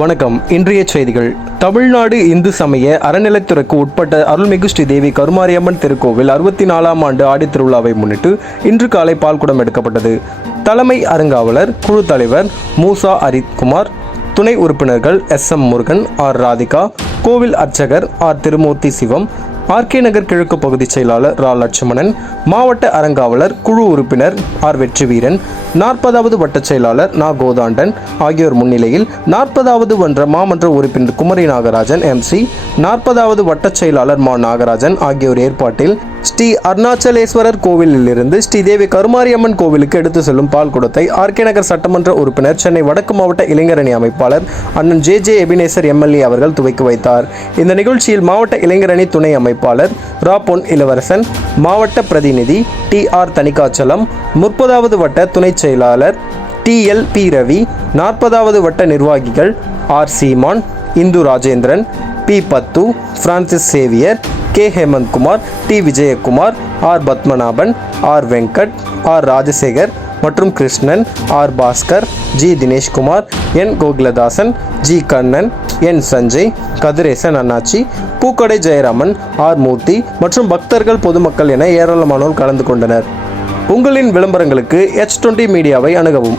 வணக்கம். இன்றைய செய்திகள். தமிழ்நாடு இந்து சமய அறநிலைத்துறைக்கு உட்பட்ட அருள்மிகு ஸ்ரீ தேவி கருமாரியம்மன் திருக்கோவில் 64ஆம் ஆண்டு ஆடித்திருவிழாவை முன்னிட்டு இன்று காலை பால்குடம் எடுக்கப்பட்டது. தலைமை அறங்காவலர் குழு தலைவர் மூசா அரித்குமார், துணை உறுப்பினர்கள் SM முருகன், R ராதிகா, கோவில் அர்ச்சகர் R திருமூர்த்தி சிவம், RK நகர் கிழக்கு பகுதி செயலாளர் ரா லட்சுமணன், மாவட்ட அறங்காவலர் குழு உறுப்பினர் R வெற்றிவீரன், 40வது வட்ட செயலாளர் நா கோதாண்டன் ஆகியோர் முன்னிலையில் 40வது வன்ற மாமன்ற உறுப்பினர் குமரி நாகராஜன் MC, 40வது வட்ட செயலாளர் மா நாகராஜன் ஆகியோர் ஏற்பாட்டில் ஸ்ரீ அருணாச்சலேஸ்வரர் கோவிலிலிருந்து ஸ்ரீ தேவி கருமாரியம்மன் கோவிலுக்கு எடுத்து செல்லும் பால்குடத்தை RK நகர் சட்டமன்ற உறுப்பினர், சென்னை வடக்கு மாவட்ட இளைஞரணி அமைப்பாளர் அண்ணன் JJ எபினேசர் MLA அவர்கள் துவக்கி வைத்தார். இந்த நிகழ்ச்சியில் மாவட்ட இளைஞரணி துணை அமைப்பாளர் ரா பொன் இளவரசன், மாவட்ட பிரதிநிதி TR தணிகாச்சலம், 30வது வட்ட துணை செயலாளர் TLP ரவி, 40வது வட்ட நிர்வாகிகள் R சீமான், இந்து ராஜேந்திரன், P பத்து, Francis Xavier, K Hemanthkumar, T Vijayakumar, R Padmanabhan, R Venkat, R Rajasekar மற்றும் Krishnan, R Bhaskar, G Dineshkumar, N கோகுலதாசன், G Kannan, N Sanjay, Kathiresan அண்ணாச்சி, பூக்கடை ஜெயராமன், R மூர்த்தி மற்றும் பக்தர்கள், பொதுமக்கள் என ஏராளமானோர் கலந்து கொண்டனர். உங்களின் விளம்பரங்களுக்கு H20 மீடியாவை அணுகவும்.